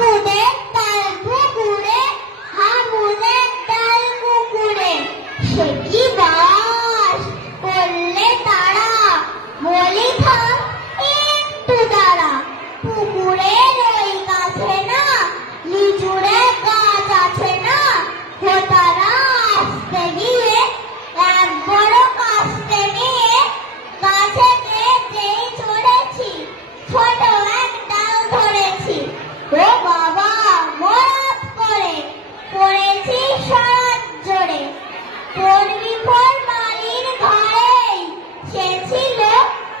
Bible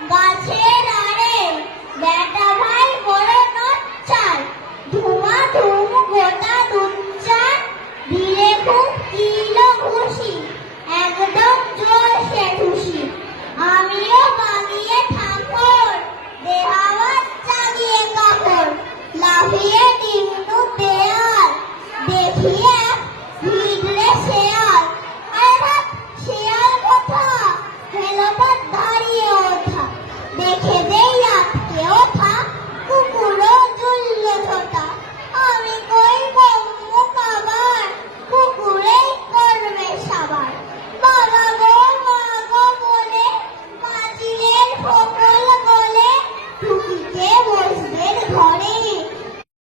গাছের আরে বেটা ভাই বড় নচ্চার ধুমা ধুম, গোটা দুচ্চার ধীরে খুব কিল ঘুষি একদম জোর সে ঢুষি। আমিও বাগিয়ে ঠাকুর দেহাওয়াজ চাগিয়ে কাপড়। লাফিয়ে ডিঙ্গু বেয়ার দেখিয়ে